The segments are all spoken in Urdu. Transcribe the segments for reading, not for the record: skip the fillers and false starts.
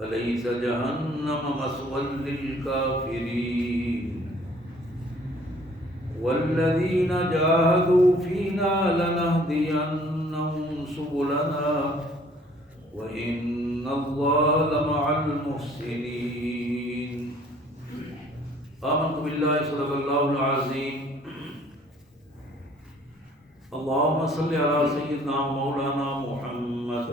أليس جهنم مثوى للكافرين والذين جاهدوا فينا لنهدينهم سبلنا وإن الله لمع المحسنين آمنت بالله صدق الله العظيم اللهم صل على سيدنا مولانا محمد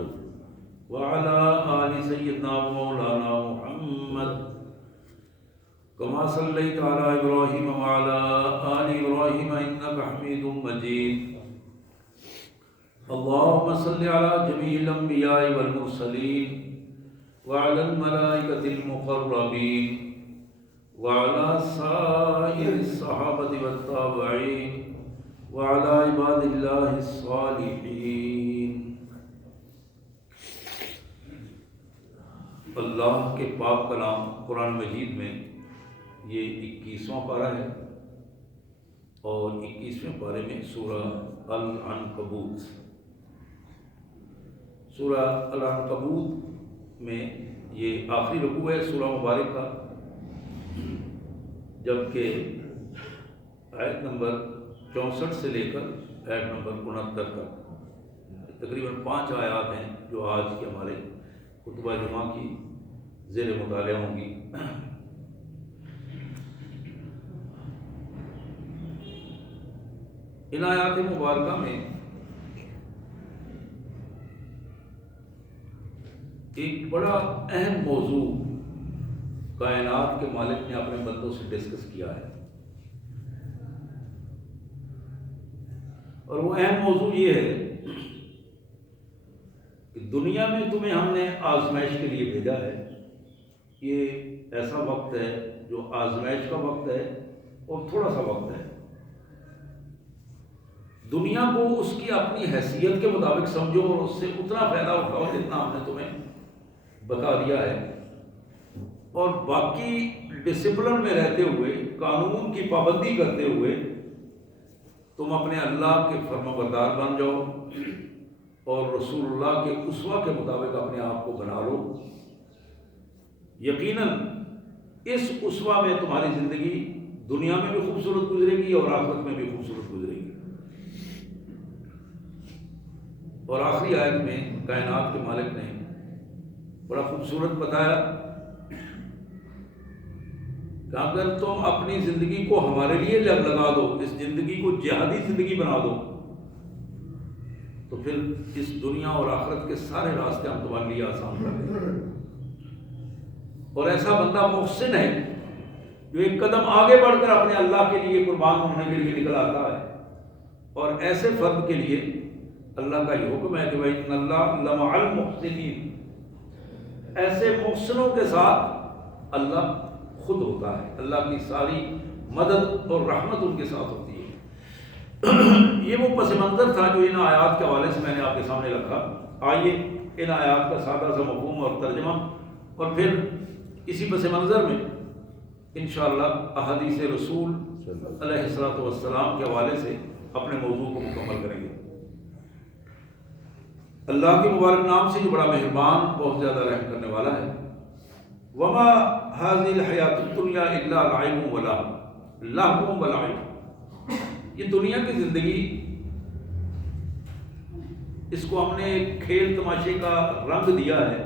وعلى آل سيدنا مولانا محمد كما صليت على إبراهيم وعلى آل إبراهيم إنك حميد مجيد اللهم صل على جميع الأنبياء والمرسلين وعلى الملائكة المقربين وعلى سائر الصحابة والتابعين وعلى عباد الله الصالحين۔ اللہ کے پاک کلام قرآن مجید میں یہ 21واں پارہ ہے اور 21ویں پارے میں سورہ العنکبوت میں یہ آخری رکوع ہے سورہ مبارک کا، جبکہ آیت نمبر 64 سے لے کر آیت نمبر 69 تک تقریباً 5 آیات ہیں جو آج کے ہمارے خطبہ جمعہ کی زیر مطالعہ ہوں گی۔ ان آیات مبارکہ میں ایک بڑا اہم موضوع کائنات کے مالک نے اپنے بندوں سے ڈسکس کیا ہے، اور وہ اہم موضوع یہ ہے کہ دنیا میں تمہیں ہم نے آزمائش کے لیے بھیجا ہے۔ یہ ایسا وقت ہے جو آزمائش کا وقت ہے اور تھوڑا سا وقت ہے۔ دنیا کو اس کی اپنی حیثیت کے مطابق سمجھو اور اس سے اتنا فائدہ اٹھاؤ جتنا ہم نے تمہیں بتا دیا ہے، اور باقی ڈسپلن میں رہتے ہوئے، قانون کی پابندی کرتے ہوئے تم اپنے اللہ کے فرمانبردار بن جاؤ اور رسول اللہ کے اسوہ کے مطابق اپنے آپ کو بنا لو۔ یقیناً اس اسوہ میں تمہاری زندگی دنیا میں بھی خوبصورت گزرے گی اور آخرت میں بھی خوبصورت گزرے گی۔ اور آخری آیت میں کائنات کے مالک نے بڑا خوبصورت بتایا کہ اگر تم اپنی زندگی کو ہمارے لیے لگا دو، اس زندگی کو جہادی زندگی بنا دو، تو پھر اس دنیا اور آخرت کے سارے راستے ہم تمہارے لیے آسان کر دیں گے۔ اور ایسا بندہ محسن ہے جو ایک قدم آگے بڑھ کر اپنے اللہ کے لیے قربان ہونے کے لیے نکل آتا ہے، اور ایسے فرد کے لیے اللہ کا یہ حکم ہے کہ وَإِنَّ اللَّهَ لَمَعَ الْمُحْسِنِينَ، ایسے محسنوں کے ساتھ اللہ خود ہوتا ہے، اللہ کی ساری مدد اور رحمت ان کے ساتھ ہوتی ہے۔ یہ وہ پس منظر تھا جو ان آیات کے حوالے سے میں نے آپ کے سامنے رکھا۔ آئیے ان آیات کا سادہ سا مفہوم اور ترجمہ، اور پھر اسی پس منظر میں انشاءاللہ احادیث رسول علیہ السلام کے حوالے سے اپنے موضوع کو مکمل کریں گے۔ اللہ کے مبارک نام سے جو بڑا مہربان، بہت زیادہ رحم کرنے والا ہے۔ وما هذه الحیات الدنیا الا لعب ولعب، یہ دنیا کی زندگی، اس کو ہم نے ایک کھیل تماشے کا رنگ دیا ہے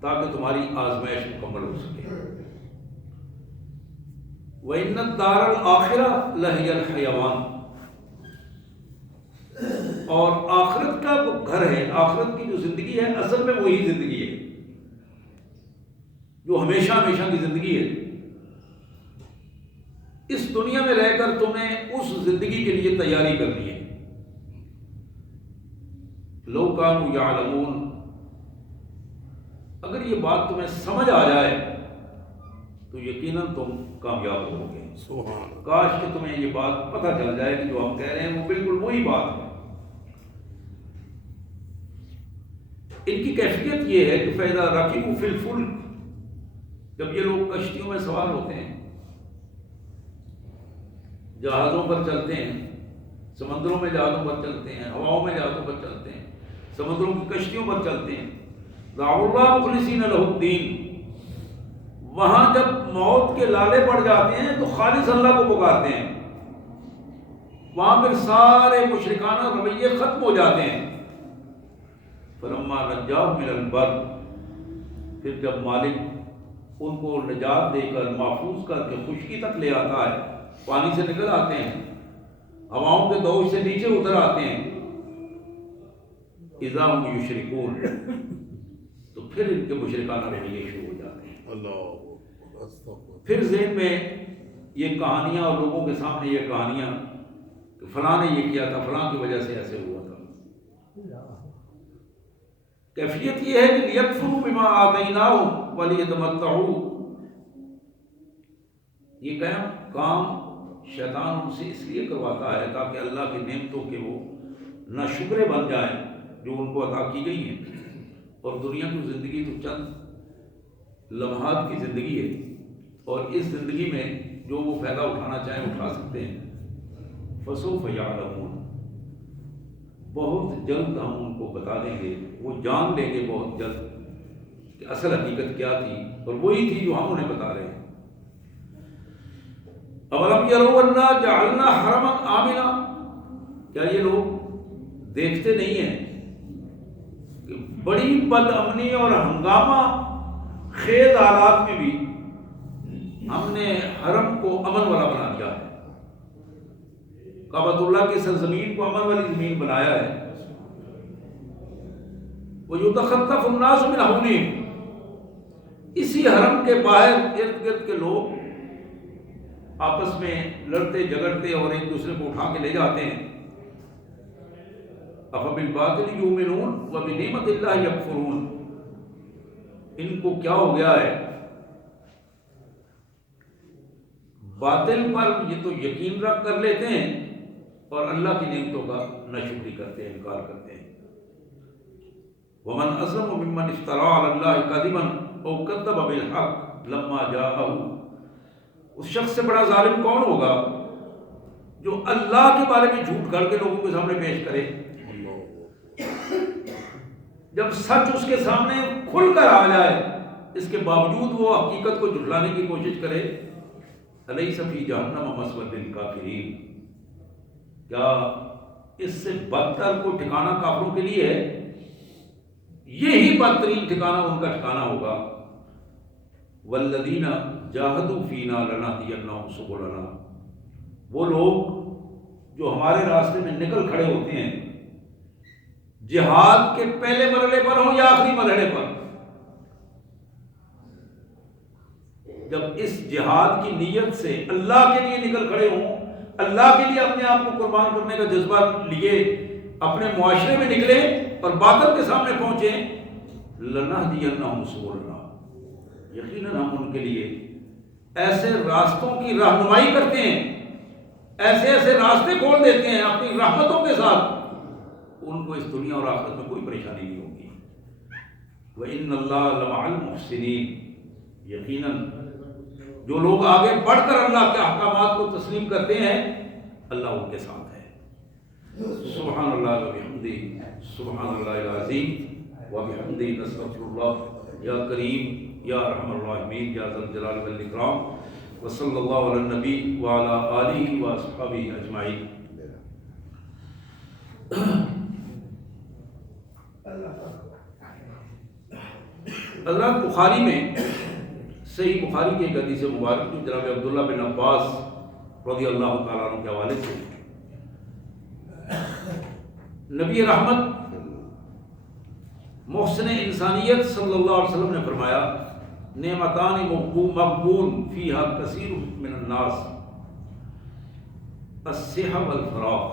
تاکہ تمہاری آزمائش مکمل ہو سکے۔ وَإِنَّ الدَّارَ الْآخِرَةَ لَهِيَ الْحَيَوَانُ، اور آخرت کا وہ گھر ہے، آخرت کی جو زندگی ہے اصل میں وہی زندگی ہے جو ہمیشہ ہمیشہ کی زندگی ہے۔ اس دنیا میں رہ کر تم نے اس زندگی کے لیے تیاری کرنی ہے۔ لو کانوا یعلمون، اگر یہ بات تمہیں سمجھ آ جائے تو یقیناً تم کامیاب ہو گے۔ کاش کہ تمہیں یہ بات پتہ چل جائے کہ جو ہم کہہ رہے ہیں وہ بالکل وہی بات ہے۔ ان کی کیفیت یہ ہے کہ فَإِذَا رَكِبُوا فِي الْفُلْكِ، جب یہ لوگ کشتیوں میں سوار ہوتے ہیں، جہازوں پر چلتے ہیں، سمندروں میں جہازوں پر چلتے ہیں، ہواؤں میں جہازوں پر چلتے ہیں، سمندروں کی کشتیوں پر چلتے ہیں. دعوا اللہ مخلصین لہ الدین. وہاں جب موت کے لالے پڑ جاتے ہیں تو خالص اللہ کو پکارتے ہیں. وہاں پھر سارے مشرکانہ رویے ختم ہو جاتے ہیں. فلما نجاہم الی البر. پھر جب مالک ان کو نجات دے کر محفوظ کر کے خشکی تک لے آتا ہے، پانی سے نکل آتے ہیں، ہواؤں کے دوش سے نیچے اتر آتے ہیں، اذا ہم یشرکون، تو پھر ان کے مشرکانہ رویے شروع ہو جاتے ہیں. پھر ذہن میں یہ کہانیاں اور لوگوں کے سامنے یہ کہانیاں کہ فلاں نے یہ کیا تھا، فلاں کی وجہ سے ایسے ہوا تھا. کیفیت یہ ہے کہ لیکفروا بما آتیناہم ولیتمتعوا. یہ کام شیطان ان سے اس لیے کرواتا ہے تاکہ اللہ کی نعمتوں کے وہ نہ شکرے بن جائیں جو ان کو عطا کی گئی ہیں. اور دنیا کی زندگی تو چند لمحات کی زندگی ہے، اور اس زندگی میں جو وہ فائدہ اٹھانا چاہیں اٹھا سکتے ہیں. فسوف یعلمون. بہت جلد ہم ان کو بتا دیں گے، وہ جان لیں گے بہت جلد کہ اصل حقیقت کیا تھی، اور وہی تھی جو ہم انہیں بتا رہے ہیں. اولم یروا انا جعلنا حرما آمنا. کیا یہ لوگ دیکھتے نہیں ہیں کہ بڑی بد امنی اور ہنگامہ خیز حالات میں بھی ہم نے حرم کو امن والا بنا دیا ہے، کعبۃ اللہ کی سرزمین کو امن والی زمین بنایا ہے. وَيُتَخَطَّفُ النَّاسُ مِنْ حَوْلِهِمْ. اسی حرم کے باہر ارد گرد کے لوگ آپس میں لڑتے جھگڑتے اور ایک دوسرے کو اٹھا کے لے جاتے ہیں. أَفَبِالْبَاطِلِ يُؤْمِنُونَ وَبِنِعْمَةِ اللَّهِ يَكْفُرُونَ. ان کو کیا ہو گیا ہے، باطل پر یہ تو یقین رکھ کر لیتے ہیں اور اللہ کی نعمتوں کا ناشکری کرتے ہیں، انکار کرتے ہیں. وَمَنْ أَظْلَمُ مِمَّنِ افْتَرَىٰ عَلَى اللَّهِ كَذِبًا أَوْ كَذَّبَ بِالْحَقِّ لَمَّا جَاءَهُ. اس شخص سے بڑا ظالم کون ہوگا جو اللہ کے بارے میں جھوٹ گھڑ کے لوگوں کے سامنے پیش کرے، جب سچ اس کے سامنے کھل کر آ جائے اس کے باوجود وہ حقیقت کو جھٹلانے کی کوشش کرے. أَلَيْسَ فِي جَهَنَّمَ مَثْوًى لِلْكَافِرِينَ. کیا اس سے بدتر کوئی ٹھکانہ کافروں کے لیے ہے؟ یہی بدترین ٹھکانہ ان کا ٹھکانہ ہوگا. وَالَّذِينَ جَاهَدُوا فِينَا لَنَهْدِيَنَّهُمْ سُبُلَنَا. وہ لوگ جو ہمارے راستے میں نکل کھڑے ہوتے ہیں، جہاد کے پہلے مرحلے پر ہوں یا آخری مرحلے پر، جب اس جہاد کی نیت سے اللہ کے لیے نکل کھڑے ہوں، اللہ کے لیے اپنے آپ کو قربان کرنے کا جذبہ لیے اپنے معاشرے میں نکلے اور باطل کے سامنے پہنچے، لَنَهْدِيَنَّهُمْ سُبُلَنَا. یقیناً ہم ان کے لیے ایسے راستوں کی رہنمائی کرتے ہیں، ایسے ایسے راستے کھول دیتے ہیں اپنی رحمتوں کے ساتھ، ان کو اس دنیا اور آخرت میں کوئی پریشانی نہیں ہوگی. وَإِنَّ اللَّهَ لَمَعَ الْمُحْسِنِينَ. یقیناً جو لوگ آگے بڑھ کر اللہ کے احکامات کو تسلیم کرتے ہیں، اللہ ان کے ساتھ ہے. سبحان اللہ وبحمدہ، سبحان اللہ العظیم وبحمدہ، نستغفر اللہ یا کریم یا ارحم الراحمین یا ذا الجلال والاکرام. وصلی اللہ علی النبی وعلی آلہ واصحابہ اجمعین. حضرات بخاری میں، صحیح بخاری کی ایک حدیث مبارک جو جناب عبداللہ بن عباس رضی اللہ تعالیٰ عنہ کے حوالے سے، نبی رحمت محسن انسانیت صلی اللہ علیہ وسلم نے فرمایا، نعمتان مغبون فیہا کثیر من الناس، الصحہ والفراغ.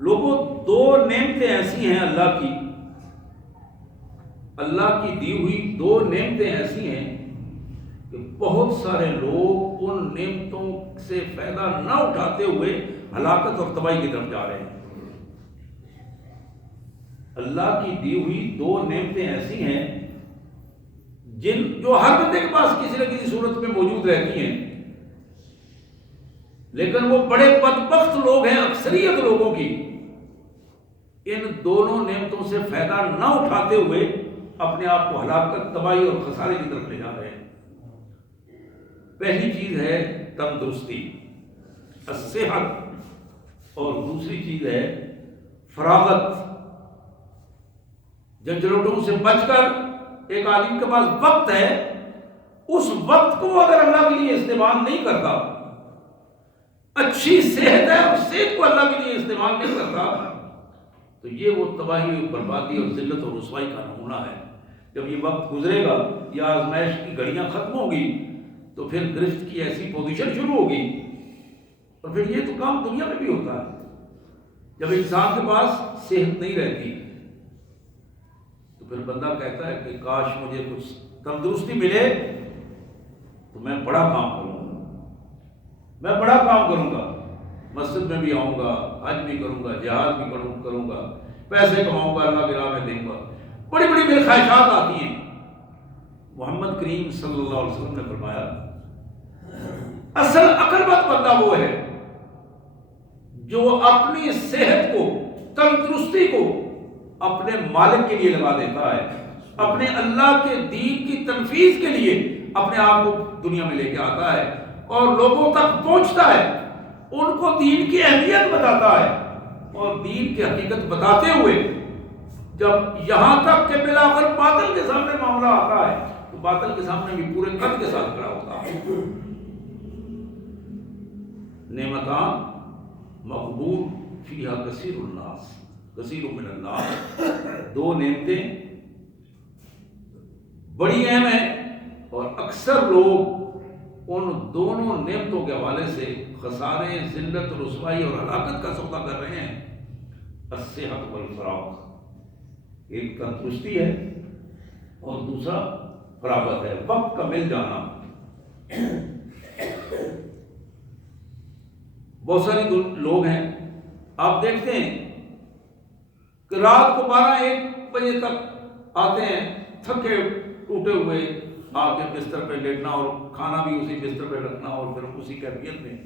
لوگوں، دو نعمتیں ایسی ہیں اللہ کی دی ہوئی دو نعمتیں ایسی ہیں کہ بہت سارے لوگ ان نعمتوں سے فائدہ نہ اٹھاتے ہوئے ہلاکت اور تباہی کی طرف جا رہے ہیں. اللہ کی دی ہوئی دو نعمتیں ایسی ہیں جو ہر بندے کے پاس کسی نہ کسی صورت میں موجود رہتی ہیں، لیکن وہ بڑے بدبخت لوگ ہیں، اکثریت لوگوں کی ان دونوں نعمتوں سے فائدہ نہ اٹھاتے ہوئے اپنے آپ کو ہلاکت، تباہی اور خسارے کی طرف لے جا رہے ہیں۔ پہلی چیز ہے تندرستی، الصحت، اور دوسری چیز ہے فراغت۔ جھنجھوٹوں سے بچ کر ایک آدمی کے پاس وقت ہے، اس وقت کو اگر اللہ کے لیے استعمال نہیں کرتا، اچھی صحت ہے اور صحت کو اللہ کے لیے استعمال نہیں کرتا، تو یہ وہ تباہی اور بربادی اور ذلت اور رسوائی کا نمونہ ہے۔ جب یہ وقت گزرے گا یا آزمائش کی گھڑیاں ختم ہوگی تو پھر گرفت کی ایسی پوزیشن شروع ہوگی، اور پھر یہ تو کام دنیا میں بھی ہوتا ہے۔ جب انسان کے پاس صحت نہیں رہتی تو پھر بندہ کہتا ہے کہ کاش مجھے کچھ تندرستی ملے تو میں بڑا کام کروں گا، میں بڑا کام کروں گا، مسجد میں بھی آؤں گا، حج بھی کروں گا، جہاد بھی کروں گا، پیسے کماؤں گا، اللہ کی راہ میں دیں گا، بڑی بڑی میری خواہشات آتی ہیں۔ محمد کریم صلی اللہ علیہ وسلم نے فرمایا اصل عقل مند بندہ وہ ہے جو اپنی صحت کو، تندرستی کو اپنے مالک کے لیے لگا دیتا ہے، اپنے اللہ کے دین کی تنفیذ کے لیے اپنے آپ کو دنیا میں لے کے آتا ہے اور لوگوں تک پہنچتا ہے، ان کو دین کی اہمیت بتاتا ہے، اور دین کی حقیقت بتاتے ہوئے جب یہاں تک کہ بلاخر باطل کے سامنے معاملہ آتا ہے تو باطل کے سامنے بھی پورے قد کے ساتھ کھڑا ہوتا ہے۔ نعمتان مقبول فیہا کثیر الناس کثیر من الناس، دو نعمتیں بڑی اہم ہیں اور اکثر لوگ ان دونوں نعمتوں کے حوالے سے خسارے، ذلت، رسوائی اور ہلاکت کا سودا کر رہے ہیں۔ الصحت والفراغ، ایک تندرستی ہے اور دوسرا فراغت ہے، وقت کا مل جانا۔ بہت سارے لوگ ہیں، آپ دیکھتے ہیں کہ رات کو 12-1 بجے تک آتے ہیں تھکے ٹوٹے ہوئے، آ کے بستر پہ لیٹنا اور کھانا بھی اسی بستر پہ رکھنا اور پھر اسی کیفیت میں،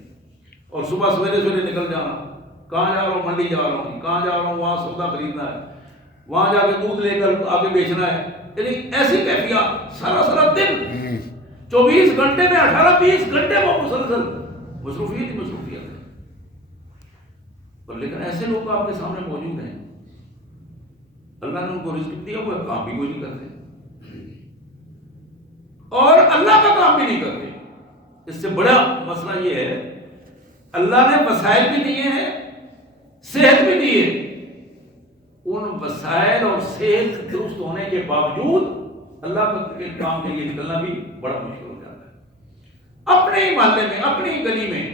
اور صبح سویرے نکل جانا، کہاں جا رہا ہوں؟ منڈی جا رہا ہوں، کہاں جا رہا ہوں؟ وہاں سودا خریدنا ہے، وہاں جا کے دودھ لے کر آگے بیچنا ہے، یعنی ایسی کیفیات سارا دن 24 گھنٹے میں 18-20 گھنٹے وہ مسلسل مصروفیت ہے۔ اور لیکن ایسے لوگ آپ کے سامنے موجود ہیں، اللہ نے ان کو رزق دیا ہوا ہے، کام بھی کوئی نہیں کرتے اور اللہ کا کام بھی نہیں کرتے۔ اس سے بڑا مسئلہ یہ ہے اللہ نے وسائل بھی دیے ہیں، صحت بھی دی ہے، ان وسائل اور صحت درست ہونے کے باوجود اللہ کے کام کے لیے نکلنا بھی بڑا مشکل ہو جاتا ہے۔ اپنے ہی محلے میں، اپنی ہی گلی میں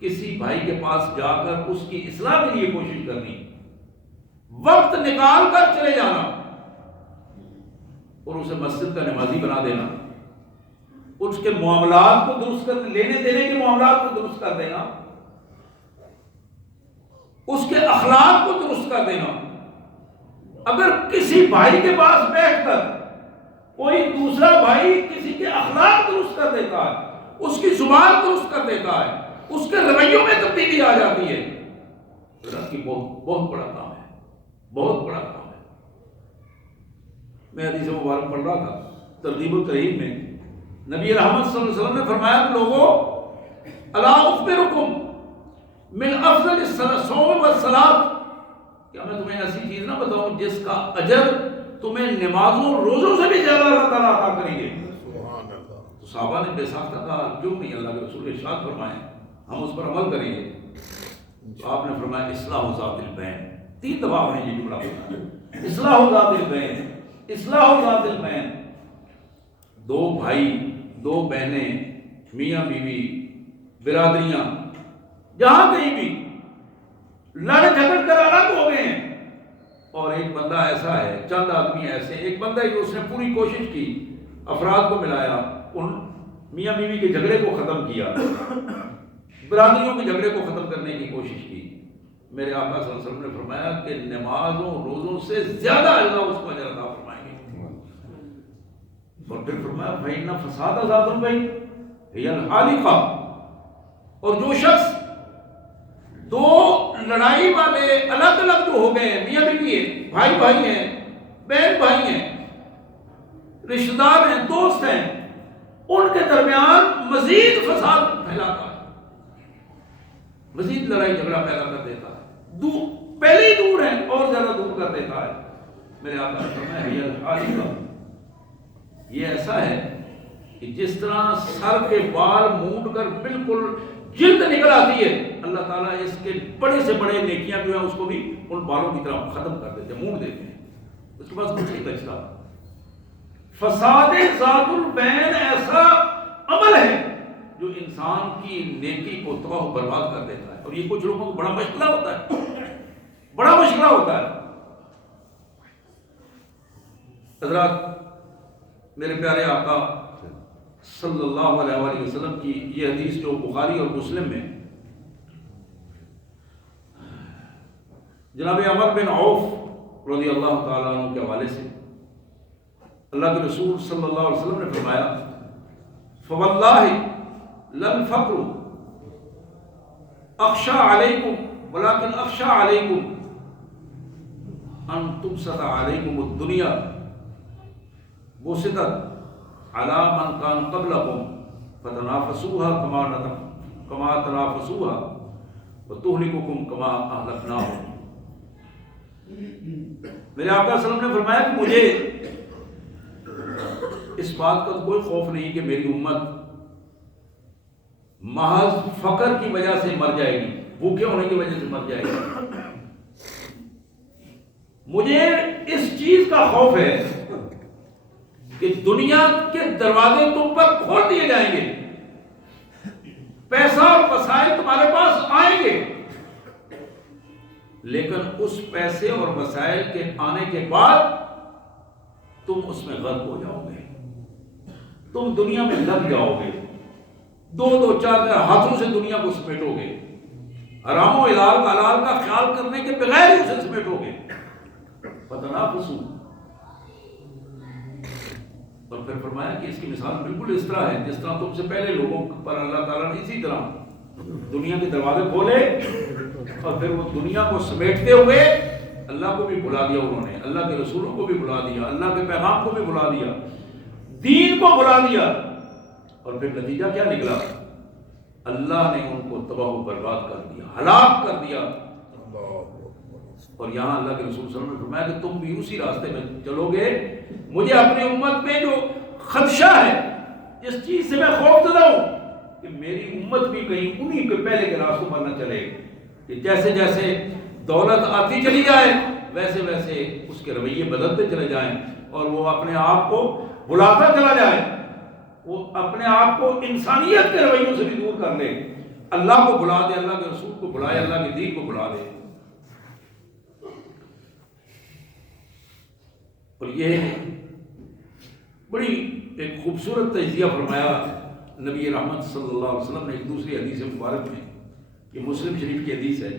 کسی بھائی کے پاس جا کر اس کی اصلاح کے لیے کوشش کرنی، وقت نکال کر چلے جانا اور اسے مسجد کا نمازی بنا دینا، اس کے معاملات کو درست کر، لینے دینے کے معاملات کو درست کر دینا، اس کے اخلاق کو درست کر دینا۔ اگر کسی بھائی کے پاس بیٹھ کر کوئی دوسرا بھائی کسی کے اخلاق درست کر دیتا ہے، اس کی زبان درست کر دیتا ہے، اس کے رویوں میں تبدیلی آ جاتی ہے، اس کی بہت بڑا کام ہے، بہت بڑا کام ہے۔ میں حدیث مبارک پڑھ رہا تھا ترغیب الترہیب میں، نبی رحمت صلی اللہ علیہ وسلم نے فرمایا کہ لوگوں الا اخبرکم من افضل الصوم والصلاۃ، کیا میں تمہیں ایسی چیز نہ بتاؤں جس کا اجر تمہیں نمازوں روزوں سے بھی زیادہ اللہ تعالیٰ عطا کریں گے؟ تو صحابہ نے بے ساختہ کہا کیوں نہیں، اللہ کے رسول ارشاد فرمائیں ہم اس پر عمل کریں گے۔ تو آپ نے فرمایا اصلاح ذات البین، 3 دفعہ ہم نے یہ جملہ بولا، اصلاح ذات البین، اصلاح ذات البین۔ 2 بھائی، 2 بہنیں، میاں بیوی، برادریاں، جہاں کہیں بھی لڑ جھگڑ کر الگ ہو گئے ہیں، اور ایک بندہ ایسا ہے، چند آدمی ایسے، ایک بندہ ہی اس نے پوری کوشش کی، افراد کو ملایا، ان میاں بیوی کے جھگڑے کو ختم کیا، برادریوں کے جھگڑے کو ختم کرنے کی کوشش کی۔ میرے آقا صلی اللہ علیہ وسلم نے فرمایا کہ نمازوں روزوں سے زیادہ اللہ اس کو اجر عطا فرمائیں گے۔ اور پھر فرمایا فَإِنَّ فَسَادَ ذَاتُ الْبَيْنِ هِيَ الْحَالِقَةُ، اور جو شخص 2 لڑائی والے الگ الگ جو ہو گئے ہیں، میاں بیوی ہیں، بھائی بھائی ہیں، بہن بھائی ہیں، رشتہ دار ہیں، دوست ہیں، ان کے درمیان مزید فساد پھیلاتا ہے، مزید لڑائی جھگڑا پیدا کر دیتا ہے، پہلے ہی دور ہے اور زیادہ دور کر دیتا ہے۔ میرے آقا نے فرمایا یہ الحالیہ، یہ ایسا ہے کہ جس طرح سر کے بال مونڈ کر بالکل جلد نکل آتی ہے، اللہ تعالیٰ اس کے بڑے سے بڑے نیکیاں جو ہیں اس کو بھی ان بالوں کی طرح ختم کر دیتے ہیں، مونڈ دیتے ہیں، اس کے بعد کچھ نہیں بچتا۔ فساد ذات البین ایسا عمل ہے جو انسان کی نیکی کو تباہ و برباد کر دیتا ہے، اور یہ کچھ لوگوں کو بڑا مشغلہ ہوتا ہے، بڑا مشغلہ ہوتا ہے۔ حضرات، میرے پیارے آقا صلی اللہ علیہ وآلہ وسلم کی یہ حدیث جو بخاری اور مسلم میں جناب عمر بن عوف رضی اللہ تعالیٰ عنہ کے حوالے سے اللہ کے رسول صلی اللہ علیہ وسلم نے فرمایا فواللہ لن فقر اخشى علیکم ولکن اخشى علیکم ان تبسط علیکم الدنیا بسطت علی من کان قبلکم فتنافسوها کما تنافسوها وتہلککم کما اہلکناہم۔ میرے آقا صلی اللہ علیہ وسلم نے فرمایا کہ مجھے اس بات کا کوئی خوف نہیں کہ میری امت محض فقر کی وجہ سے مر جائے گی، بھوکے ہونے کی وجہ سے مر جائے گی۔ مجھے اس چیز کا خوف ہے کہ دنیا کے دروازے تم پر کھول دیے جائیں گے، پیسہ اور وسائل تمہارے پاس آئیں گے، لیکن اس پیسے اور وسائل کے آنے کے بعد تم اس میں غرق ہو جاؤ گے، تم دنیا میں لگ جاؤ گے، دو دو چار چار ہاتھوں سے دنیا کو سمیٹو گے، حرام و حلال کا خیال کرنے کے بغیر ہی اسے سمیٹو گے۔ فتنافسوا، اور پھر فرمایا کہ اس کی مثال بالکل اس طرح ہے جس طرح تم سے پہلے لوگوں پر اللہ تعالیٰ نے اسی طرح دنیا کے دروازے کھولے اور پھر وہ دنیا کو سمیٹتے ہوئے اللہ کو بھی بلا دیا، انہوں نے اللہ کے رسولوں کو بھی بلا دیا، اللہ کے پیغام کو بھی بلا دیا، دین کو بلا دیا، اور پھر نتیجہ کیا نکلا؟ اللہ نے ان کو تباہ و برباد کر دیا، ہلاک کر دیا۔ اور یہاں اللہ کے رسول صلی اللہ علیہ وسلم نے فرمایا کہ تم بھی اسی راستے میں چلو گے۔ مجھے اپنی امت میں جو خدشہ ہے، جس چیز سے میں خوف زدہ ہوں کہ میری امت بھی کہیں انہی کے پہلے کے راستوں پر نہ چلے، کہ جیسے جیسے دولت آتی چلی جائے ویسے ویسے اس کے رویے بدلتے چلے جائیں، اور وہ اپنے آپ کو بلاتا چلا جائے، وہ اپنے آپ کو انسانیت کے رویوں سے بھی دور کر لے، اللہ کو بلا دے، اللہ کے رسول کو بلائے، اللہ کے دین کو بلا دے۔ اور یہ بڑی ایک خوبصورت تجزیہ فرمایا نبی رحمت صلی اللہ علیہ وسلم نے ایک دوسری حدیث مبارک میں، یہ مسلم شریف کی حدیث ہے،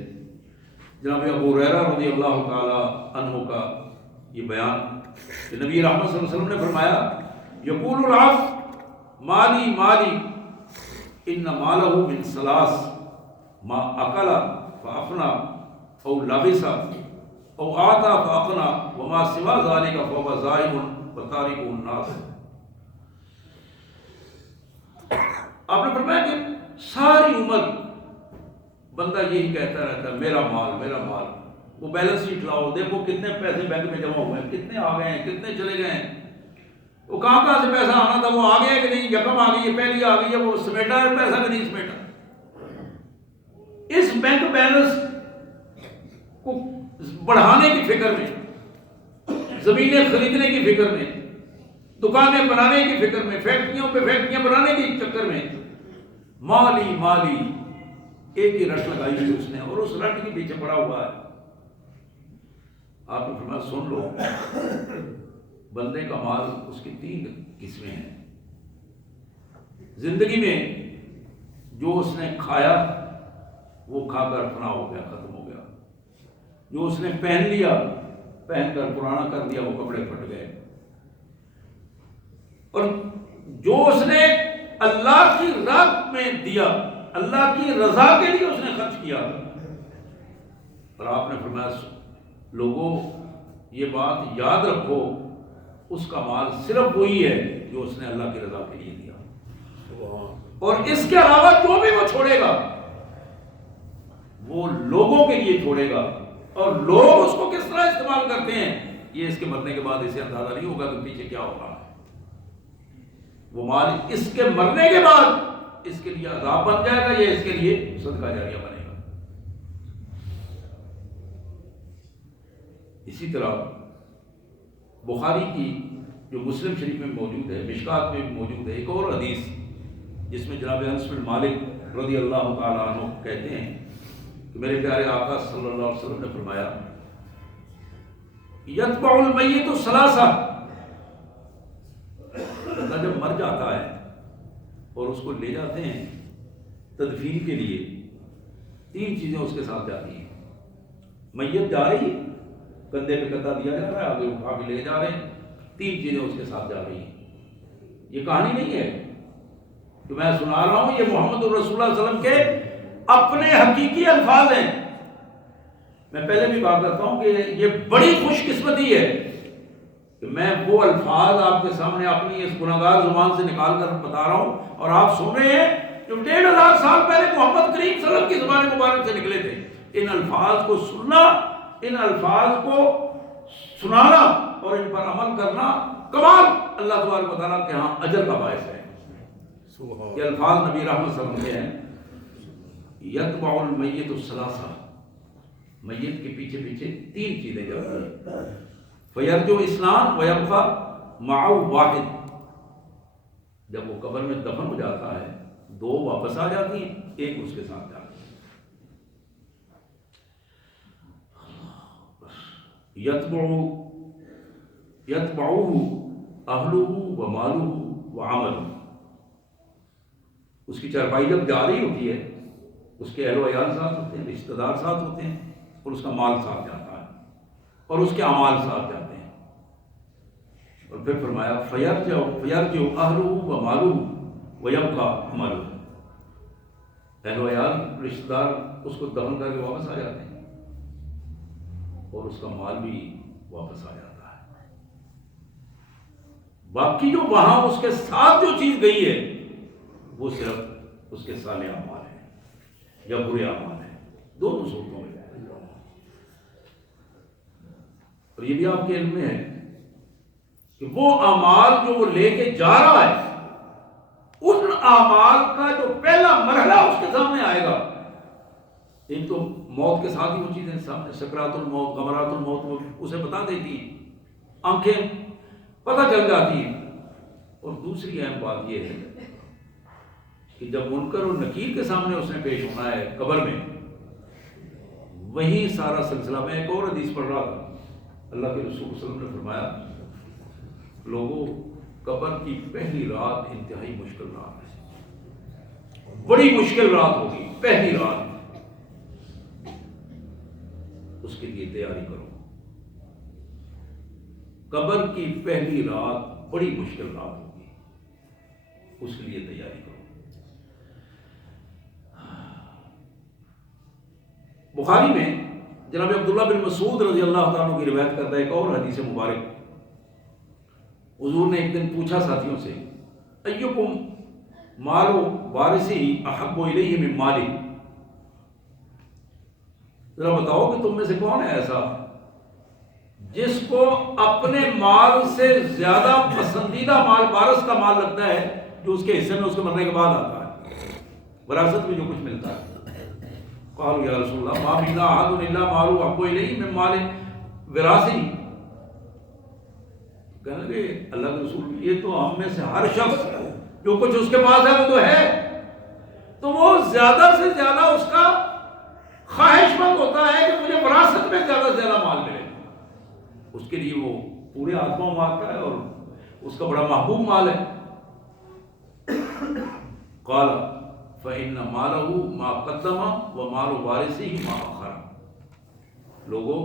جناب ابو ہریرہ رضی اللہ تعالی عنہ کا یہ بیان کہ نبی رحمت صلی اللہ علیہ وسلم نے فرمایا یقول العبد مالی مالی ان مالہ من ثلاث ما اکل فافنا او لبس او آتا فاقنا وما سوا ذلك فهو ضائع وتارك الناس۔ آپ نے فرمایا کہ ساری عمر بندہ یہی کہتا رہتا ہے میرا مال میرا مال، وہ بیلنس شیٹ لاؤ دیکھو کتنے پیسے بینک میں جمع ہوئے ہیں، کتنے آ گئے ہیں، کتنے چلے گئے ہیں، وہ کہاں سے پیسہ آنا تھا، وہ آ گیا کہ نہیں، یکم آ گئی ہے، پہلی آ گئی ہے، وہ سمیٹا ہے پیسہ کہ نہیں سمیٹا۔ اس بینک بیلنس کو بڑھانے کی فکر میں، زمینیں خریدنے کی فکر میں، دکانیں بنانے کی فکر میں، فیکٹریوں پہ فیکٹریاں بنانے کے چکر میں مالی مالی ایک ہی رٹ لگائی ہوئی اس نے، اور اس رٹ کے پیچھے پڑا ہوا ہے۔ آپ نے فرمایا سن لو، بندے کا مال اس کی تین قسمیں ہیں۔ زندگی میں جو اس نے کھایا وہ کھا کر فنا ہو گیا، ختم ہو گیا، جو اس نے پہن لیا پہن کر پرانا کر دیا، وہ کپڑے پھٹ گئے، اور جو اس نے اللہ کی راہ میں دیا، اللہ کی رضا کے لیے اس نے خرچ کیا، اور آپ نے فرمایا لوگوں یہ بات یاد رکھو، اس کا مال صرف وہی ہے جو اس نے اللہ کی رضا کے لیے دیا، اور اس کے علاوہ جو بھی وہ چھوڑے گا وہ لوگوں کے لیے چھوڑے گا، اور لوگ اس کو کس طرح استعمال کرتے ہیں یہ اس کے مرنے کے بعد اسے اندازہ نہیں ہوگا کہ پیچھے کیا ہوگا۔ وہ مال اس کے مرنے کے بعد اس کے لیے عذاب بن جائے گا، یہ اس کے لیے صدقہ جاریہ بنے گا۔ اسی طرح بخاری کی جو مسلم شریف میں موجود ہے، مشکات میں بھی موجود ہے، ایک اور حدیث جس میں جناب انس بن مالک رضی اللہ تعالیٰ عنہ کہتے ہیں کہ میرے پیارے آقا صلی اللہ علیہ وسلم نے فرمایا یتبع المیت ثلاثہ، بندہ جب مر جاتا ہے اور اس کو لے جاتے ہیں تدفین کے لیے، 3 چیزیں اس کے ساتھ جاتی ہیں۔ میت جا رہی ہے، کندھے پہ کندھا دیا جا رہا ہے، آگے اٹھا کے لے جا رہے ہیں، 3 چیزیں اس کے ساتھ جا رہی ہیں۔ یہ کہانی نہیں ہے کہ میں سنا رہا ہوں، یہ محمد رسول اللہ صلی اللہ علیہ وسلم کے اپنے حقیقی الفاظ ہیں۔ میں پہلے بھی بات کرتا ہوں کہ یہ بڑی خوش قسمتی ہے کہ میں وہ الفاظ آپ کے سامنے اپنی اس گناہگار زبان سے نکال کر بتا رہا ہوں، اور آپ سن رہے ہیں جو 1500 سال پہلے محمد کریم صلی اللہ علیہ وسلم کی زبان مبارک سے نکلے تھے۔ ان الفاظ کو سننا، ان الفاظ کو سنانا اور ان پر عمل کرنا کمال اللہ تبارک و تعالیٰ کے ہاں اجر کا باعث ہے۔ یہ الفاظ نبی رحمت صلی اللہ علیہ وسلم کے ہیں، یتبع المیت ثلاثہ، میت کے پیچھے پیچھے 3 چیزیں جاتی ہیں۔ فیرجو اثنان ویبقى معه واحد، جب وہ قبر میں دفن ہو جاتا ہے 2 واپس آ جاتی ہیں، 1 اس کے ساتھ جاتی ہے۔ یتبعوہ اہلہ ومالہ وعملہ، اس کی چارپائی جب جا رہی ہوتی ہے اس کے اہل و عیال ساتھ ہوتے ہیں، رشتہ دار ساتھ ہوتے ہیں، اور اس کا مال ساتھ جاتا ہے، اور اس کے اعمال ساتھ جاتے ہیں۔ اور پھر فرمایا فیرجع اہلہ ومالہ ویبقى عملہ، اہل و عیال رشتہ دار اس کو دفن کر کے واپس آ جاتے ہیں، اور اس کا مال بھی واپس آ جاتا ہے۔ باقی جو وہاں اس کے ساتھ جو چیز گئی ہے وہ صرف اس کے صالح اعمال ہیں یا برے اعمال ہیں، دونوں صورتوں میں۔ اور یہ بھی آپ کے علم میں ہے کہ وہ اعمال جو وہ لے کے جا رہا ہے، ان اعمال کا جو پہلا مرحلہ اس کے سامنے آئے گا، ایک تو موت کے ساتھ ہی وہ چیزیں سامنے، سکرات الموت، غمرات الموت وہ اسے بتا دیتی ہے، آنکھیں پتہ چل جاتی ہیں۔ اور دوسری اہم بات یہ ہے کہ جب منکر اور نکیر کے سامنے اس نے پیش ہونا ہے قبر میں، وہی سارا سلسلہ۔ میں ایک اور حدیث پڑھ رہا تھا، اللہ کے رسول صلی اللہ علیہ وسلم نے فرمایا لوگوں قبر کی پہلی رات انتہائی مشکل رات ہے، بڑی مشکل رات ہوگی، پہلی رات، اس کے لیے تیاری کرو۔ قبر کی پہلی رات بڑی مشکل رات ہوگی، اس کے لیے تیاری کرو۔ بخاری میں جناب عبداللہ بن مسعود رضی اللہ تعالیٰ عنہ کی روایت کرتا ہے ایک اور حدیث مبارک، حضور نے ایک دن پوچھا ساتھیوں سے ایکم مال وارثی احب الیہ من مالی، ذرا بتاؤ کہ تم میں سے کون ہے ایسا جس کو اپنے مال سے زیادہ پسندیدہ مال وارث کا مال لگتا ہے جو اس کے حصے میں اس کے مرنے کے بعد آتا ہے، وراثت میں جو کچھ ملتا ہے۔ قالوا یا رسول اللہ ما منا احد الا مالہ احب الیہ من مال وراثی، کہنے لگے اللہ کے رسول یہ تو ہم میں سے ہر شخص جو کچھ اس کے پاس ہے وہ تو ہے، تو وہ زیادہ سے زیادہ اس کا خواہش مند ہوتا ہے کہ مجھے وراثت میں زیادہ سے زیادہ مال ملے، اس کے لیے وہ پورے آتما مارتا ہے اور اس کا بڑا محبوب مال ہے۔ قال فإن مالہ ما قدم ومال وارثہ ما أخر، لوگوں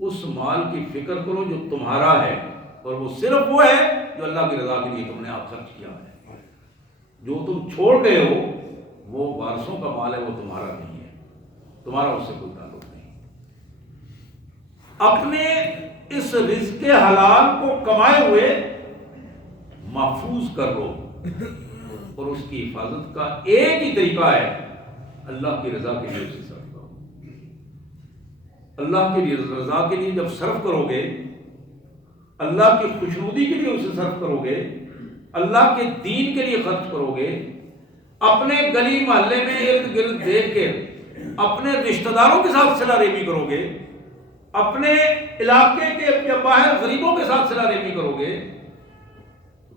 اس مال کی فکر کرو جو تمہارا ہے، اور وہ صرف وہ ہے جو اللہ کی رضا کے لیے تم نے آپ خرچ کیا ہے، جو تم چھوڑ گئے ہو وہ وارثوں کا مال ہے، وہ تمہارا نہیں ہے۔ تمہارا اس سے کوئی تعلق نہیں. اپنے اس رزق حلال کو کمائے ہوئے محفوظ کر لو، اور اس کی حفاظت کا ایک ہی طریقہ ہے اللہ کی رضا کے لیے اسے صرف کرو. اللہ کی رضا کے لیے جب صرف کرو گے، اللہ کی خوشنودی کے لیے اسے صرف کرو گے، اللہ کے دین کے لیے خرچ کرو گے، اپنے گلی محلے میں ارد گرد دیکھ کے اپنے رشتہ داروں کے ساتھ صلہ رحمی کرو گے، اپنے علاقے کے باہر غریبوں کے ساتھ صلہ رحمی کرو گے،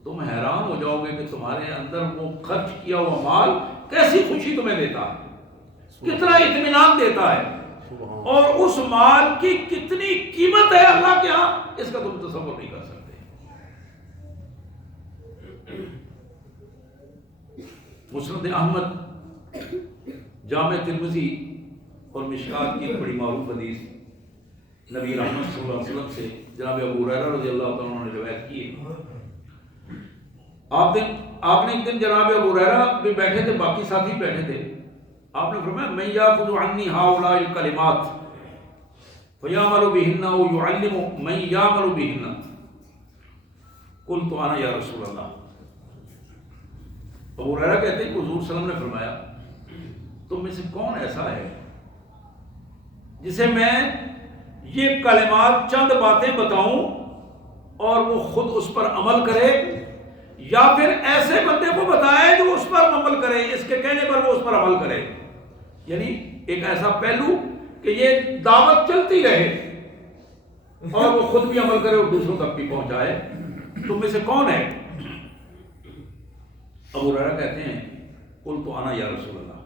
تم حیران ہو جاؤ گے کہ تمہارے اندر وہ خرچ کیا ہوا مال کیسی خوشی تمہیں دیتا ہے، کتنا اطمینان دیتا ہے، اور اس مال کی کتنی قیمت ہے اللہ کے ہاں، اس کا تم تصور نہیں کر سکتے. مسند احمد، جامع ترمذی اور مشکات کی ایک بڑی معروف حدیث نبی رحمت صلی اللہ علیہ وسلم سے جناب ابو ہریرہ رضی اللہ تعالیٰ عنہ نے روایت کی ہے. آپ نے ایک دن جناب ابو ہریرہ بھی بیٹھے تھے، باقی ساتھی بیٹھے تھے. آپ نے فرمایا من یاخذ عنی ہؤلاء الکلمات فیعمل بہن او یعلم من یعمل بہن قلت انا یا رسول اللہ. ابو ہریرہ کہتے ہیں کہ حضور صلی اللہ علیہ وسلم نے فرمایا تم میں سے کون ایسا ہے جسے میں یہ کلمات چند باتیں بتاؤں اور وہ خود اس پر عمل کرے، یا پھر ایسے بندے کو بتائے جو اس پر عمل کرے، اس کے کہنے پر وہ اس پر عمل کرے. یعنی ایک ایسا پہلو کہ یہ دعوت چلتی رہے اور وہ خود بھی عمل کرے اور دوسروں تک بھی پہنچائے. تم میں سے کون ہے؟ ابو ہریرہ کہتے ہیں قلت انا یا رسول اللہ،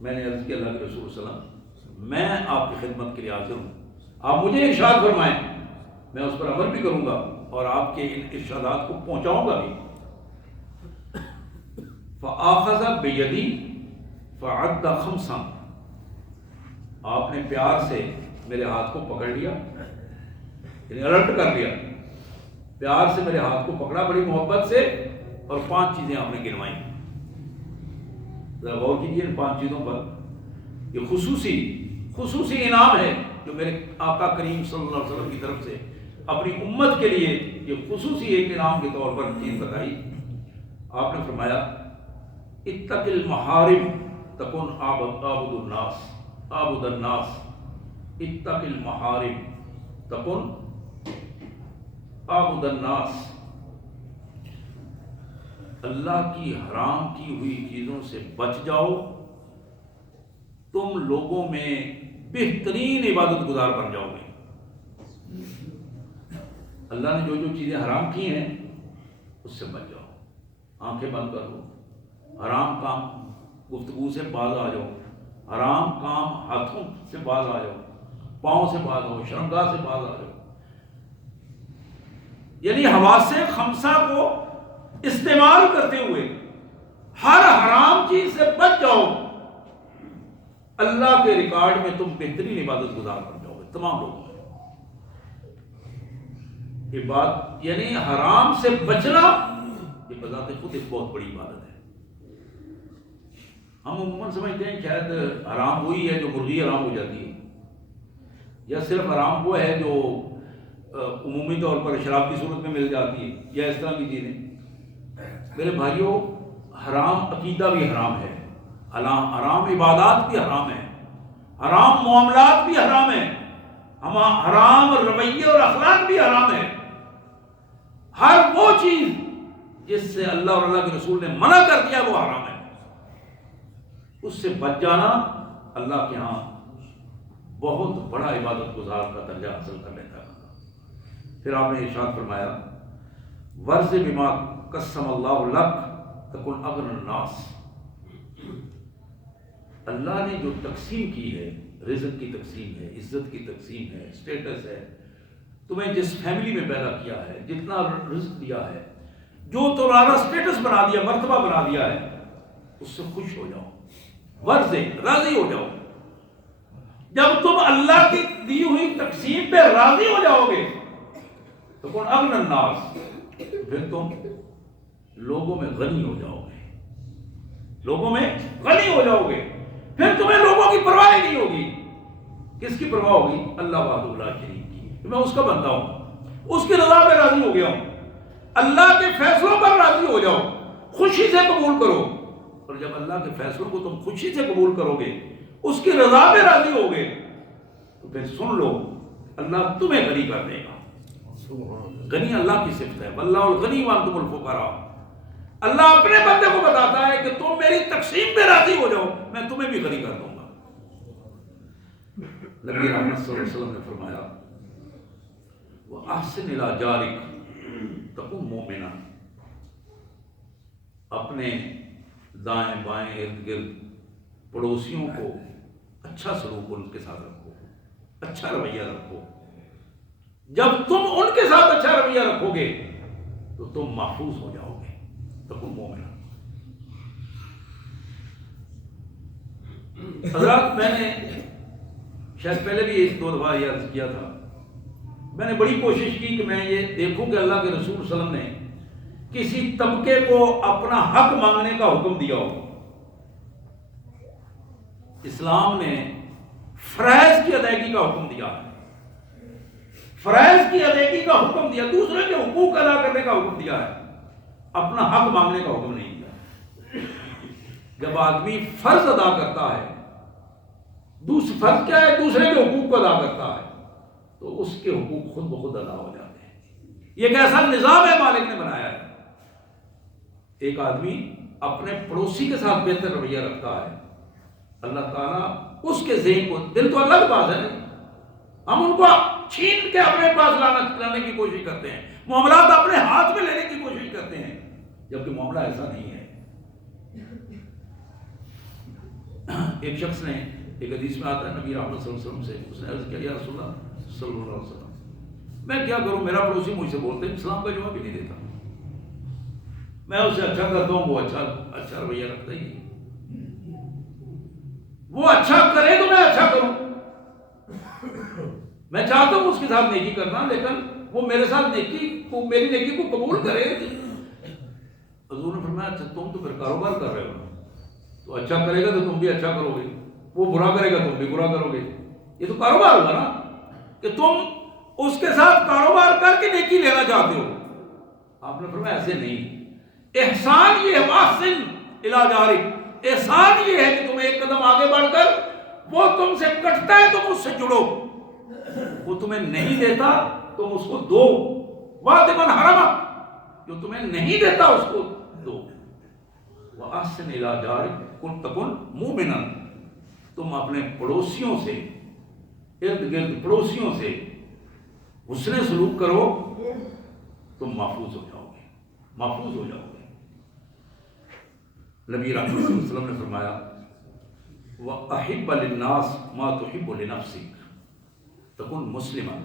میں نے عرض کیا اللہ کے رسول صلی اللہ علیہ وسلم میں آپ کی خدمت کے لیے حاضر ہوں، آپ مجھے ارشاد فرمائیں، میں اس پر عمل بھی کروں گا اور آپ کے ان ارشادات کو پہنچاؤں گا بھی. فآخذ بیدی فعد خمسا، آپ نے پیار سے میرے ہاتھ کو پکڑ لیا، یعنی الرٹ کر لیا، پیار سے میرے ہاتھ کو پکڑا بڑی محبت سے، اور 5 چیزیں آپ نے گنوائیں. ذرا غور کیجیے ان 5 چیزوں پر. یہ خصوصی انعام ہے جو میرے آقا کریم صلی اللہ علیہ وسلم کی طرف سے اپنی امت کے لیے یہ خصوصی ایک انعام کے طور پر چیز بتائی. آپ نے فرمایا اتق المحارم تکن عابد الناس، اتق المحارم تکن عابد الناس. اللہ کی حرام کی ہوئی چیزوں سے بچ جاؤ، تم لوگوں میں بہترین عبادت گزار بن جاؤ گے. اللہ نے جو جو چیزیں حرام کی ہیں اس سے بچ جاؤ، آنکھیں بند کر لو، حرام کام گفتگو سے باز آ جاؤ، حرام کام ہاتھوں سے باز آ جاؤ، پاؤں سے باز آؤ، شرمگاہ سے باز آ جاؤ. یعنی حواس خمسہ کو استعمال کرتے ہوئے ہر حرام چیز سے بچ جاؤ، اللہ کے ریکارڈ میں تم بہترین عبادت گزار بن جاؤ گے تمام لوگوں میں. یہ بات یعنی حرام سے بچنا یہ بذات خود ایک بہت بڑی عبادت ہے. ہم عموماً سمجھتے ہیں شاید حرام وہی ہے جو مرغی حرام ہو جاتی ہے، یا صرف حرام وہ ہے جو عمومی طور پر شراب کی صورت میں مل جاتی ہے، یا اس طرح کی چیزیں. میرے بھائیوں، حرام عقیدہ بھی حرام ہے، حرام عبادات بھی حرام ہے، حرام معاملات بھی حرام ہے، حرام رویے اور اخلاق بھی حرام ہے. ہر وہ چیز جس سے اللہ اور اللہ کے رسول نے منع کر دیا وہ حرام ہے. اس سے بچ جانا اللہ کے ہاں بہت بڑا عبادت گزار کا درجہ حاصل کر لیتا ہے. پھر آپ نے ارشاد فرمایا ورز بما قسم اللہ لک تکن اغنى الناس. اللہ نے جو تقسیم کی ہے، رزق کی تقسیم ہے، عزت کی تقسیم ہے، اسٹیٹس ہے، تمہیں جس فیملی میں پیدا کیا ہے، جتنا رزق دیا ہے، جو تمہارا اسٹیٹس بنا دیا، مرتبہ بنا دیا ہے، اس سے خوش ہو جاؤ، ورز راضی ہو جاؤ. جب تم اللہ کی دی ہوئی تقسیم پہ راضی ہو جاؤ گے تو کون اغنى الناس، پھر تم لوگوں میں غنی ہو جاؤ گے، لوگوں میں غنی ہو جاؤ گے. پھر تمہیں لوگوں کی پرواہ ہی نہیں ہوگی. کس کی پرواہ ہوگی؟ اللہ وحدہ لا شریک کی. میں اس کا بندہ ہوں، اس کی رضا پہ راضی ہو گیا ہوں. اللہ کے فیصلوں پر راضی ہو جاؤ، خوشی سے قبول کرو. اور جب اللہ کے فیصلوں کو تم خوشی سے قبول کرو گے، اس کی رضا پہ راضی ہوگے، تو پھر سن لو اللہ تمہیں غنی کر دے گا. غنی اللہ کی صفت ہے. واللہ الغنی وانتم الفقراء. اللہ اپنے بندے کو بتاتا ہے کہ تم میری تقسیم پہ راضی ہو جاؤ، میں تمہیں بھی غنی کر دوں گا. نبی رحمت صلی اللہ علیہ وسلم نے فرمایا وَأَحْسِنْ إِلَىٰ جَارِكَ تَكُنْ مُؤْمِنًا. اپنے دائیں بائیں ارد گرد پڑوسیوں کو اچھا سلوک ان کے ساتھ رکھو، اچھا رویہ رکھو. جب تم ان کے ساتھ اچھا رویہ رکھو گے تو تم محفوظ ہو جاؤ گے. تکن مومنا. حضرات میں نے شاید پہلے بھی ایک دو دفعہ یہ عرض کیا تھا، میں نے بڑی کوشش کی کہ میں یہ دیکھوں کہ اللہ کے رسول صلی اللہ علیہ وسلم نے کسی طبقے کو اپنا حق مانگنے کا حکم دیا ہو. اسلام نے فرائض کی ادائیگی کا حکم دیا ہے، فرائض کی ادائیگی کا حکم دیا، دوسرے کے حقوق ادا کرنے کا حکم دیا ہے، اپنا حق مانگنے کا حکم نہیں دیا. جب آدمی فرض ادا کرتا ہے، فرض کیا ہے؟ دوسرے کے حقوق کو ادا کرتا ہے، تو اس کے حقوق خود بخود ادا ہو جاتے ہیں. یہ ایک ایسا نظام ہے مالک نے بنایا ہے. ایک آدمی اپنے پڑوسی کے ساتھ بہتر رویہ رکھتا ہے، اللہ تعالیٰ اس کے ذہن کو، دل تو اللہ کے پاس ہے، ہم ان کو چھین کے اپنے پاس لانے کی کوشش کرتے ہیں، معاملات اپنے ہاتھ میں لینے کی کوشش کرتے ہیں، جبکہ معاملہ ایسا نہیں ہے. ایک شخص نے، ایک حدیث میں آتا ہے نبی رحمت صلی اللہ علیہ وسلم سے، اس نے عرض کیا یا رسول اللہ صلی اللہ علیہ وسلم میں کیا کروں، میرا پڑوسی مجھ سے بولتے ہیں اسلام کا جواب ہی نہیں دیتا، میں اسے اچھا کرتا ہوں، وہ اچھا رویہ رکھتا ہی نہیں. وہ اچھا کرے تو میں اچھا کروں، میں چاہتا ہوں اس کے ساتھ نیکی کرنا، لیکن وہ میرے ساتھ میری نیکی کو قبول کرے. حضور نے فرمایا اچھا تم تو پھر کاروبار کر رہے ہو، تو اچھا کرے گا تو تم بھی اچھا کرو گے، وہ برا کرے گا تم بھی برا کرو گے. یہ تو کاروبار ہوگا نا، کہ تم اس کے ساتھ کاروبار کر کے نیکی لینا چاہتے ہو. آپ نے فرمایا ایسے نہیں. احسان یہ ہے، واحسن الی جارک، احسان یہ ہے کہ تم ایک قدم آگے بڑھ کر، وہ تم سے کٹتا ہے تم اس سے جڑو، وہ تمہیں نہیں دیتا تم اس کو دو. وعد من حرمک، جو تمہیں نہیں دیتا اس کو دو. واحسن الی جارک کن تکن مومنا. تم اپنے پڑوسیوں سے، ارد گرد پڑوسیوں سے حسن سلوک کرو، تم محفوظ ہو جاؤ گے، محفوظ ہو جاؤ گے. نبی رحمت صلی اللہ علیہ وسلم نے فرمایا وَأَحِبَّ لِلنَّاسِ مَا تُحِبُّ لِنَفْسِكَ تَكُنْ مُسْلِمًا.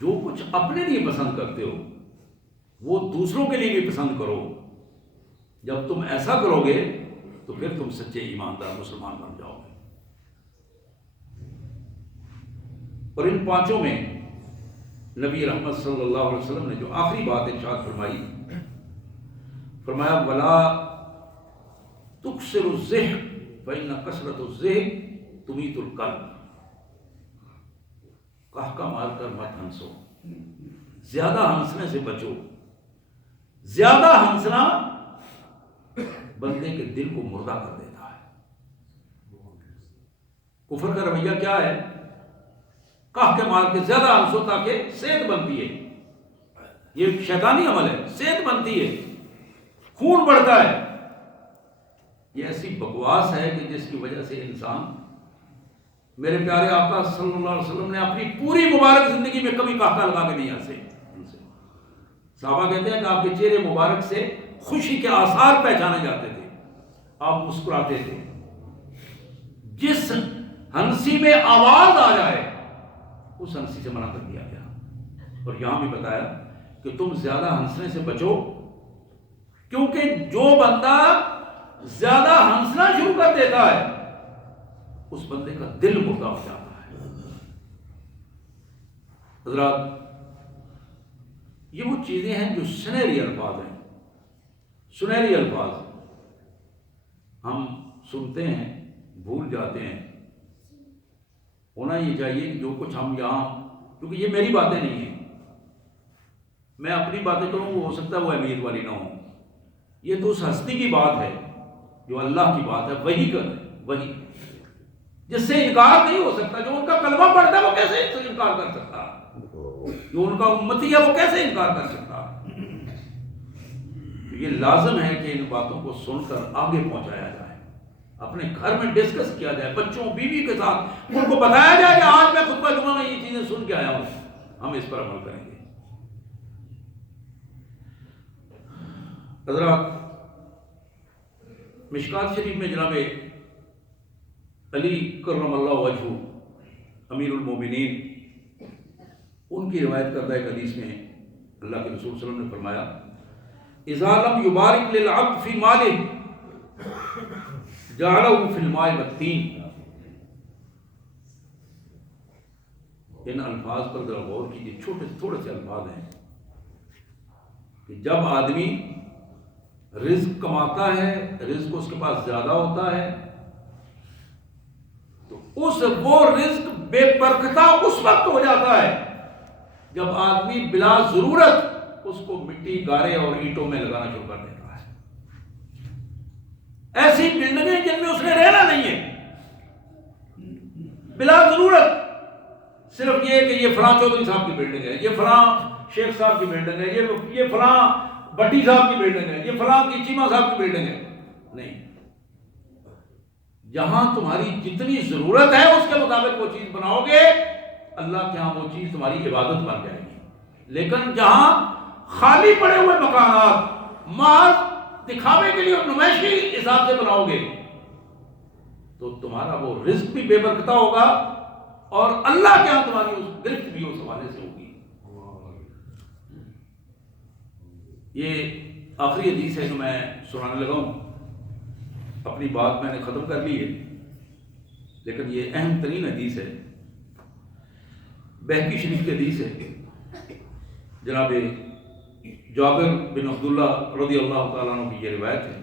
جو کچھ اپنے لیے پسند کرتے ہو وہ دوسروں کے لیے بھی پسند کرو. جب تم ایسا کرو گے تو پھر تم سچے ایماندار مسلمان بن جاؤ گے. اور ان پانچوں میں نبی رحمت صلی اللہ علیہ وسلم نے جو آخری بات ارشاد فرمائی، فرمایا وَلَا تُكْسِرُ الزِّهْقَ فَإِنَّ كَسْرَةُ الزِّهْقِ تُمِيتُ الْقَلْبَ. کہکہ مار کر مت ہنسو، زیادہ ہنسنے سے بچو. زیادہ ہنسنا بندے کے دل کو مردہ کر دیتا ہے. کفر کا رویہ کیا ہے؟ کہہ کے مار کے زیادہ ہنسو تاکہ صحت بنتی ہے. یہ شیطانی عمل ہے، صحت بنتی ہے، خون بڑھتا ہے. یہ ایسی بکواس ہے کہ جس کی وجہ سے انسان، میرے پیارے آقا صلی اللہ علیہ وسلم نے اپنی پوری مبارک زندگی میں کبھی کہکہ لگا کے نہیں ہنسے. صحابہ کہتے ہیں کہ آپ کے چہرے مبارک سے خوشی کے آثار پہچانے جاتے تھے، آپ مسکراتے تھے. جس ہنسی میں آواز آ جائے اس ہنسی سے منع کر دیا گیا. اور یہاں بھی بتایا کہ تم زیادہ ہنسنے سے بچو، کیونکہ جو بندہ زیادہ ہنسنا شروع کر دیتا ہے اس بندے کا دل مردہ ہو جاتا ہے. حضرات یہ وہ چیزیں ہیں جو سنہری الفاظ ہیں، سنہری الفاظ. ہم سنتے ہیں بھول جاتے ہیں. ہونا یہ چاہیے کہ جو کچھ ہم یہاں، کیونکہ یہ میری باتیں نہیں ہیں، میں اپنی باتیں کروں، وہ ہو سکتا ہے وہ اہمیت والی نہ ہو. یہ تو اس ہستی کی بات ہے جو اللہ کی بات ہے، وہی کر وہی جس سے انکار نہیں ہو سکتا. جو ان کا کلمہ پڑھتا ہے وہ کیسے اس سے انکار کر سکتا؟ جو ان کا امتی ہے وہ کیسے انکار کر سکتا؟ یہ لازم ہے کہ ان باتوں کو سن کر آگے پہنچایا جائے، اپنے گھر میں ڈسکس کیا جائے، بچوں بیوی کے ساتھ ان کو بتایا جائے کہ آج میں خطبہ جمعہ میں یہ چیزیں سن کے آیا ہوں، ہم اس پر عمل کریں گے. حضرات، مشکات شریف میں جناب علی کرم اللہ وجہہ امیر المومنین، ان کی روایت کردہ ایک حدیث میں اللہ کے رسول صلی اللہ علیہ وسلم نے فرمایا اذا لم یبارک للعبد فی مالہ جعلہ فی الماء والتین. ان الفاظ پر ذرا غور کیجیے، تھوڑے سے الفاظ ہیں کہ جب آدمی رزق کماتا ہے، رزق اس کے پاس زیادہ ہوتا ہے، تو وہ رزق بے برکتہ اس وقت ہو جاتا ہے جب آدمی بلا ضرورت اس کو مٹی، گارے اور اینٹوں میں لگانا شروع کر دیتا ہے. ایسی بلڈنگیں جن میں اس نے رہنا نہیں ہے، بلا ضرورت صرف یہ کہ یہ فلاں چودھری صاحب کی بلڈنگ ہے، یہ فلاں شیخ صاحب کی بلڈنگ ہے، یہ فلاں بٹی صاحب کی بلڈنگ ہے، یہ فلاں کی چیمہ صاحب کی بلڈنگ ہے. نہیں، جہاں تمہاری جتنی ضرورت ہے اس کے مطابق وہ چیز بناؤ گے، اللہ کے ہاں وہ چیز تمہاری عبادت بن جائے گی. لیکن جہاں خالی پڑے ہوئے مکانات محض دکھاوے کے لیے اور نمائشی حساب سے بناؤ گے تو تمہارا وہ رزق بھی بے برکتہ ہوگا اور اللہ کے ہاں تمہاری اس گرفت بھی اس حوالے سے ہوگی. یہ آخری حدیث ہے جو میں سنانے لگا ہوں. اپنی بات میں نے ختم کر لی ہے، لیکن یہ اہم ترین حدیث ہے. بہقی شریف کی حدیث ہے. جناب جابر بن عبداللہ رضی اللہ تعالیٰ عنہ کی یہ روایت ہے.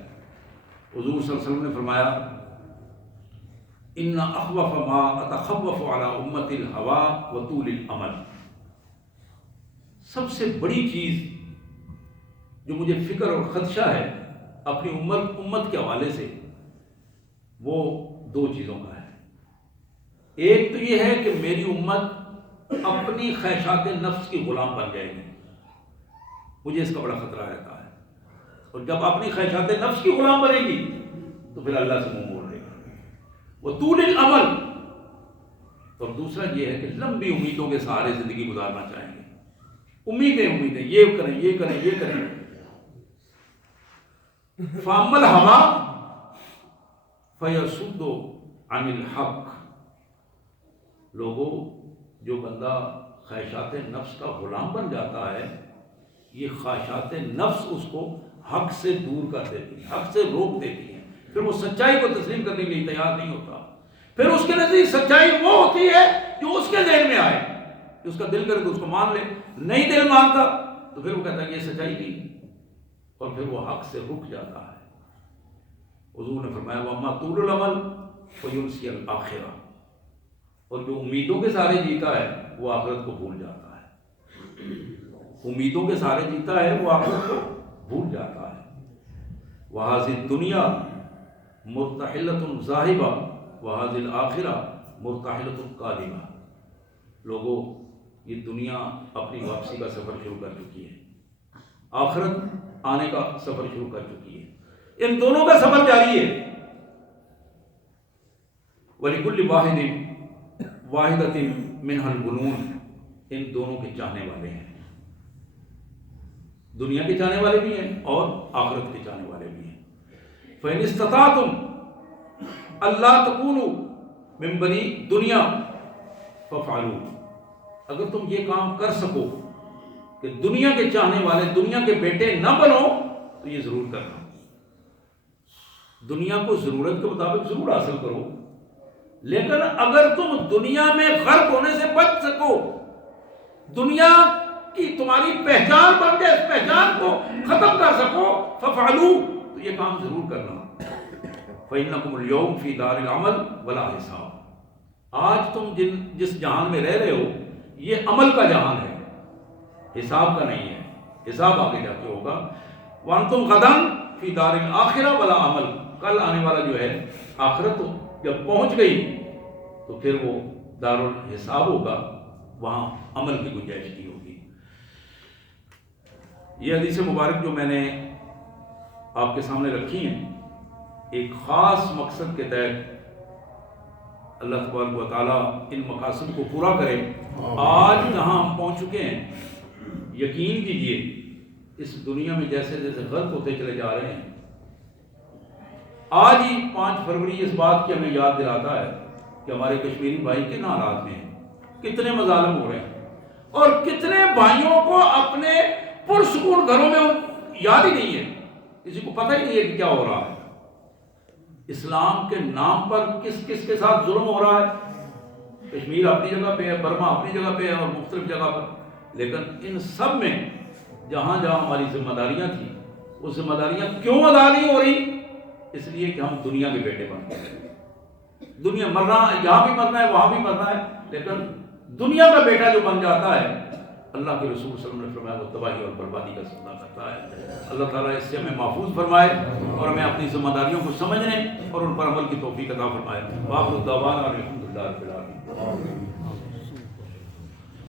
حضور صلی اللہ علیہ وسلم نے فرمایا ان اخوف ما اتخوف علی امت الہوا وطول الامل. سب سے بڑی چیز جو مجھے فکر اور خدشہ ہے اپنی امت کے حوالے سے، وہ دو چیزوں کا ہے. ایک تو یہ ہے کہ میری امت اپنی خواہشات نفس کی غلام بن جائے گی، مجھے اس کا بڑا خطرہ رہتا ہے. اور جب اپنی خواہشات نفس کی غلام بنے گی تو پھر اللہ سے منہ موڑ لے گا. وہ طول العمل. اور دوسرا یہ ہے کہ لمبی امیدوں کے سہارے زندگی گزارنا چاہیں گے. امیدیں، یہ کریں، یہ کریں، یہ کریں. فَأَمَّا الْهَوَىٰ فَيَصُدُّ عَنِ الْحَقِّ. لوگوں، جو بندہ خواہشات نفس کا غلام بن جاتا ہے، یہ خواہشات نفس اس کو حق سے دور کر دیتی ہیں، حق سے روک دیتی ہیں. پھر وہ سچائی کو تسلیم کرنے کے لیے تیار نہیں ہوتا. پھر اس کے نزدیک سچائی وہ ہوتی ہے جو اس کے ذہن میں آئے، کہ اس کا دل کرے تو اس کو مان لے. نہیں دل مانتا تو پھر وہ کہتا ہے کہ یہ سچائی نہیں، اور پھر وہ حق سے رک جاتا ہے. حضور نے فرمایا وَأَمَّا طُولُ الْعَمَلِ فَيُنْسِيَ الْآخِرَةَ. اور جو امیدوں کے سہارے جیتا ہے وہ آخرت کو بھول جاتا ہے. امیدوں کے سہارے جیتا ہے وہ آخرت کو بھول جاتا ہے. وَهَذِهِ الدُّنْيَا مُرْتَحِلَةٌ ذَاهِبَةٌ وَهَذِهِ الْآخِرَةُ مُرْتَحِلَةٌ قَادِمَةٌ. لوگوں، یہ دنیا اپنی واپسی کا سفر شروع کر چکی ہے، آخرت آنے کا سفر شروع کر چکی ہے. ان دونوں کا سفر جاری ہے. وَلِكُلِّ وَاحِدَةٍ مِّنْهَا الْجُنُونُ. ان دونوں کے چاہنے والے ہیں، دنیا کے چاہنے والے بھی ہیں اور آخرت کے چاہنے والے بھی ہیں. فَإِنِ اسْتَطَعْتُمْ أَلَّا تَكُونُوا مِن بَنِي دُنْيَا فَافْعَلُوا. اگر تم یہ کام کر سکو کہ دنیا کے چاہنے والے، دنیا کے بیٹے نہ بنو تو یہ ضرور کرنا. دنیا کو ضرورت کے مطابق ضرور حاصل کرو، لیکن اگر تم دنیا میں غرق ہونے سے بچ سکو، دنیا کی تمہاری پہچان بن کے اس پہچان کو ختم کر سکو، فَافْعَلُوا، تو یہ کام ضرور کرنا. فَإِنَّكُمُ الْيَوْمَ فِي دَارِ الْعَمَلِ وَلَا حِسَابٍ. آج تم جس جہان میں رہ رہے ہو یہ عمل کا جہان ہے، حساب کا نہیں ہے. حساب آگے جا کے ہوگا. وَأَنْتُمْ غَدًا فِي دَارِ الْآخِرَةِ وَلَا عَمَلٍ. کل آنے والا جو ہے آخرت جب پہنچ گئی تو پھر وہ دار الحساب ہوگا، وہاں عمل کی گنجائش نہیں ہوگی. یہ حدیث مبارک جو میں نے آپ کے سامنے رکھی ہیں ایک خاص مقصد کے تحت اللہ تبارک و تعالیٰ ان مقاصد کو پورا کرے. آج جہاں ہم پہنچ چکے ہیں یقین کیجئے اس دنیا میں جیسے جیسے غرق ہوتے چلے جا رہے ہیں. آج ہی 5 فروری اس بات کی ہمیں یاد دلاتا ہے کہ ہمارے کشمیری بھائی کن حالات میں ہیں، کتنے مظالم ہو رہے ہیں اور کتنے بھائیوں کو اپنے پرسکون گھروں میں یاد ہی نہیں ہے، کسی کو پتہ ہی نہیں ہے کہ کیا ہو رہا ہے. اسلام کے نام پر کس کس کے ساتھ ظلم ہو رہا ہے. کشمیر اپنی جگہ پہ ہے، برما اپنی جگہ پہ ہے اور مختلف جگہ پر، لیکن ان سب میں جہاں جہاں ہماری ذمہ داریاں تھیں وہ ذمہ داریاں کیوں ادا نہیں ہو رہی؟ اس لیے کہ ہم دنیا کے بیٹے بن گئے. دنیا مرنا، یہاں بھی مرنا ہے وہاں بھی مرنا ہے، لیکن دنیا کا بیٹا جو بن جاتا ہے اللہ کے رسول صلی اللہ علیہ وسلم نے فرمایا وہ تباہی اور بربادی کا سودا کرتا ہے. اللہ تعالیٰ اس سے ہمیں محفوظ فرمائے اور ہمیں اپنی ذمہ داریوں کو سمجھنے اور ان پر عمل کی توفیق عطا فرمائے. وآخر دعوانا الحمدللہ رب العالمین.